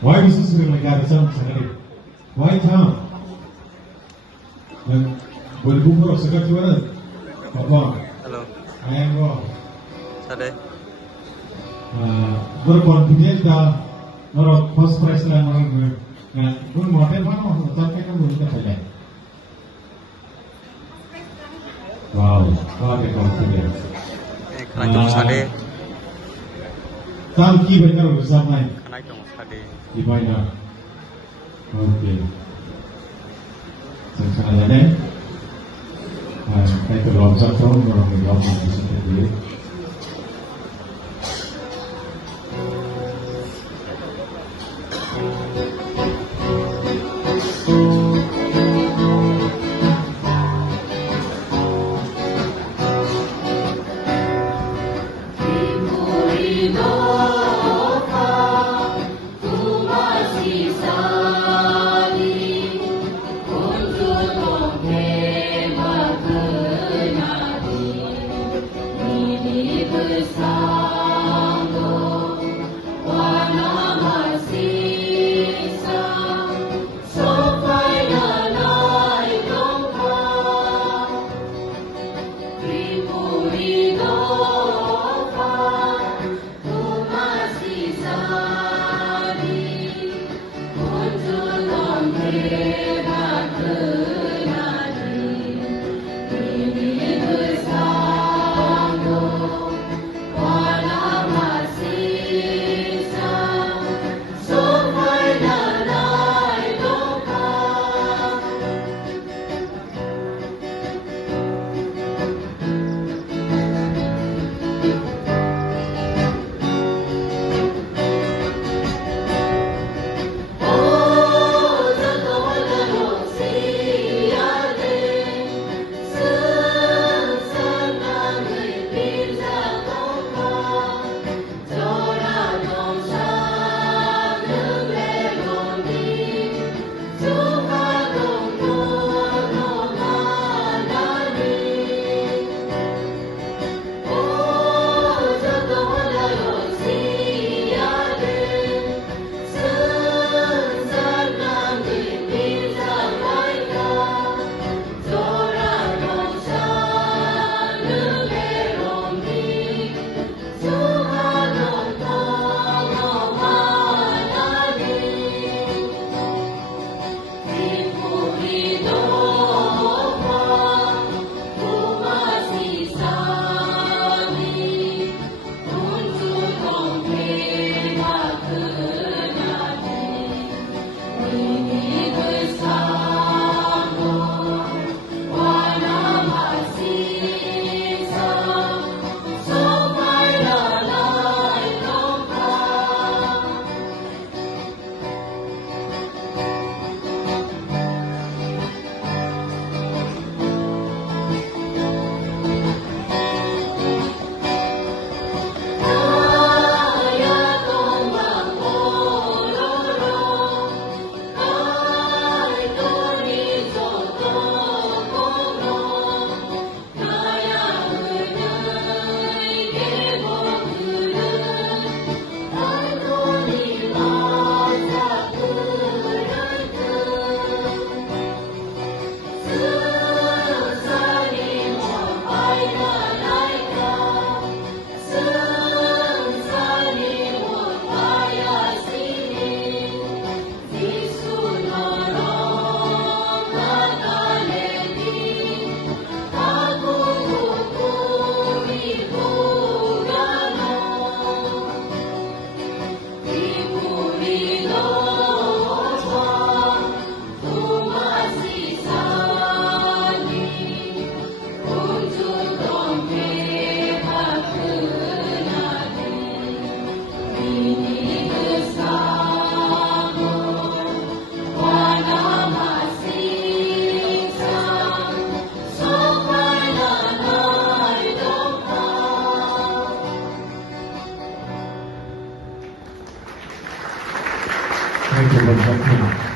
Why is this really got its own sanity? Why Tom? When Boomer of Secretary, Hello. I am wrong. Sade. Very confident that not first price line and good model one of the top Wow, what a confidence. Khana jong sade. Tam ki benar bersama. Khana jong sade. Di mana? Okay. Saya ada. Saya terlalu satu orang yang seperti ini.